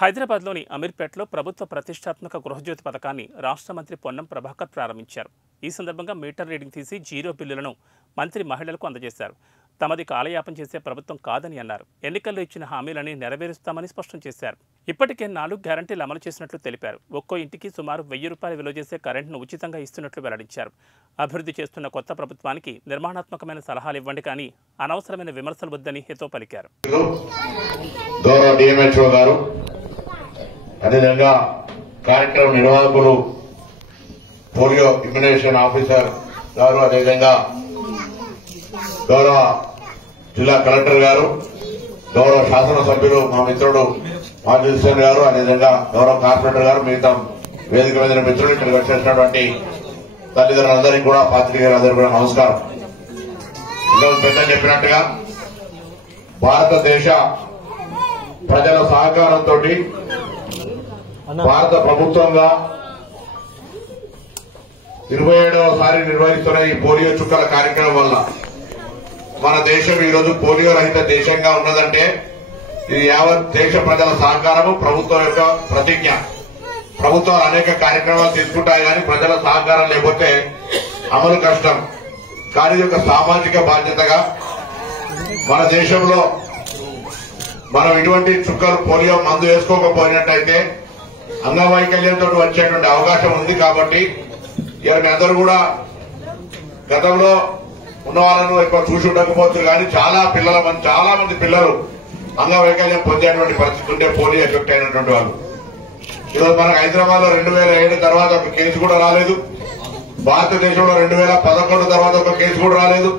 హైదరాబాద్లోని అమీర్పేటలో ప్రభుత్వ ప్రతిష్టాత్మక గృహజ్యోతి పథకాన్ని రాష్ట్ర మంత్రి పొన్నం ప్రభాకర్ ప్రారంభించారు. ఈ సందర్భంగా మీటర్ రీడింగ్ తీసి జీరో బిల్లులను మంత్రి మహిళలకు అందజేశారు. తమది కాలయాపన చేసే ప్రభుత్వం కాదని అన్నారు. ఎన్నికల్లో ఇచ్చిన హామీలని నెరవేరుస్తామని స్పష్టం చేశారు. ఇప్పటికే 4 గ్యారంటీలు అమలు చేసినట్లు తెలిపారు. ఒక్కో ఇంటికి సుమారు 1000 రూపాయలు విలువ చేసే కరెంటును ఉచితంగా ఇస్తున్నట్లు వెల్లడించారు. అభివృద్ధి చేస్తున్న కొత్త ప్రభుత్వానికి నిర్మాణాత్మకమైన సలహాలు ఇవ్వండి కానీ అనవసరమైన విమర్శలు వద్దని హితవు పలికారు. అదేవిధంగా కార్యక్రమ నిర్వాహకులు పోలియో ఇమ్యునైజేషన్ ఆఫీసర్ గారు, అదేవిధంగా గౌరవ జిల్లా కలెక్టర్ గారు, గౌరవ శాసనసభ్యులు మా మిత్రుడు మాధుసేన్ గారు, అదేవిధంగా గౌరవ కార్పొరేటర్ గారు, మిగతా వేదిక మీద మిత్రులు, ఇక్కడికి వచ్చేసినటువంటి తల్లిదండ్రులందరికీ కూడా, పాత్రికేయులందరికీ కూడా నమస్కారం. ఈరోజు పెద్దలు చెప్పినట్టుగా భారతదేశ ప్రజల సహకారంతో భారత ప్రభుత్వంగా 27వసారి నిర్వహిస్తున్న ఈ పోలియో చుక్కల కార్యక్రమం వల్ల మన దేశం ఈరోజు పోలియో రహిత దేశంగా ఉన్నదంటే ఇది యావత్ దేశ ప్రజల సహకారము, ప్రభుత్వం యొక్క ప్రతిజ్ఞ. ప్రభుత్వాలు అనేక కార్యక్రమాలు తీసుకుంటాయి కానీ ప్రజల సహకారం లేకపోతే అమలు కష్టం. కానీ ఇది ఒక సామాజిక బాధ్యతగా మన దేశంలో మనం ఇటువంటి చుక్కలు పోలియో మందు వేసుకోకపోయినట్టయితే అంగవైకల్యంతో వచ్చేటువంటి అవకాశం ఉంది. కాబట్టి ఇవాళ అందరూ కూడా గతంలో ఉన్న వాళ్ళను ఎక్కువ చూసి ఉండకపోవచ్చు కానీ చాలా మంది పిల్లలు అంగవైకల్యం పొందేటువంటి పరిస్థితి ఉంటే పోలియో ఎఫెక్ట్ అయినటువంటి వాళ్ళు. ఈరోజు మనకు హైదరాబాద్ లో 2007 తర్వాత ఒక కేసు కూడా రాలేదు. భారతదేశంలో 2011 తర్వాత ఒక కేసు కూడా రాలేదు.